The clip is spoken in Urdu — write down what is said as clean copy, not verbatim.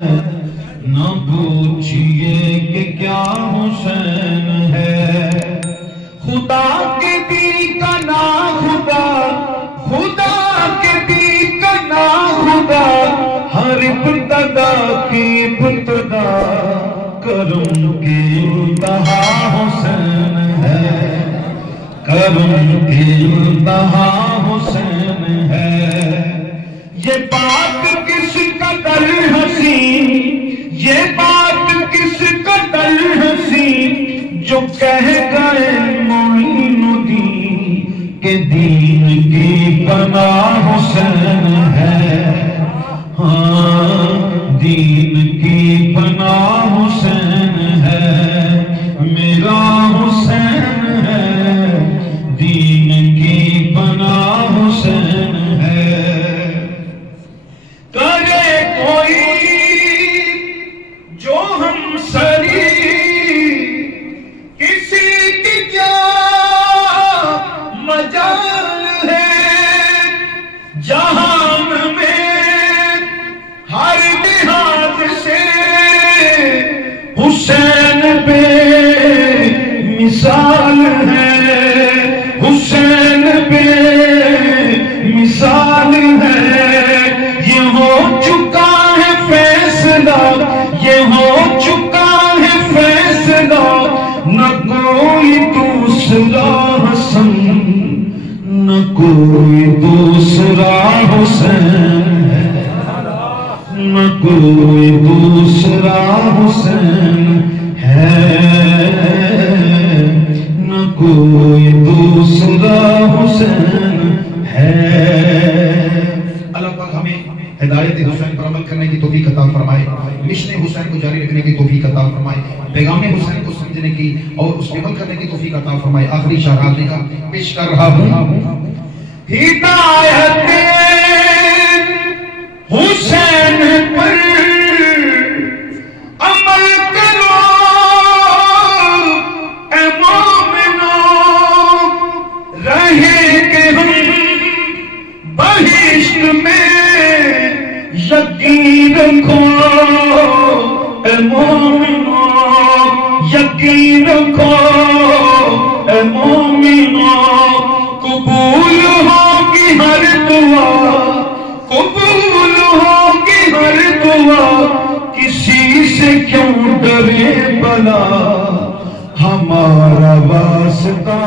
نہ پوچھئے کہ کیا حسین ہے، خدا کے دل کا نا خدا، خدا کے دل کا نا خدا، ہر ابتدا کی ابتدا، کرم کی انتہا حسین ہے، کرم کی انتہا حسین ہے۔ یہ بات کس قدر حسین، یہ بات کس قدر حسین، جو کہہ گئے معین الدین کہ دین کی پناہ حسین ہے، ہاں دین کی پناہ حسین ہے، میرا حسین ہے، دین کی پناہ حسین ہے۔ کرے کوئی جو ہم سری کسی کی کیا مجال ہے، جہان میں ہر لحاظ سے حسین بے مثال ہے، حسین بے مثال ہے۔ یہ ہو چکا ہے فیصلہ، یہ ہو چکا ہے فیصلہ، نہ کوئی دوسرا حسن، نہ کوئی دوسرا حسین ہے، نہ کوئی دوسرا حسین ہے، نہ کوئی دوسرا حسین ہے۔ اللہ پاک ہمیں ہدایت حسین پر عمل کرنے کی توفیق عطا فرمائے، مشن حسین کو جاری رکھنے کی توفیق عطا فرمائے، پیغام حسین کو سمجھنے کی اور اس پر عمل کرنے کی توفیق عطا فرمائے۔ آخری شاہرانے کا پیش کر رہا ہوں، ہدایت حسین پر عمل کرو اے مومنو، رہیں گے ہم بہشت میں، یقین رکھو اے مومنو، یقین رکھو اے مومنو، قبول ہوگی ہر دعا، قبول ہوگی ہر دعا، کسی سے کیوں ڈرے بلا، ہمارا واسطہ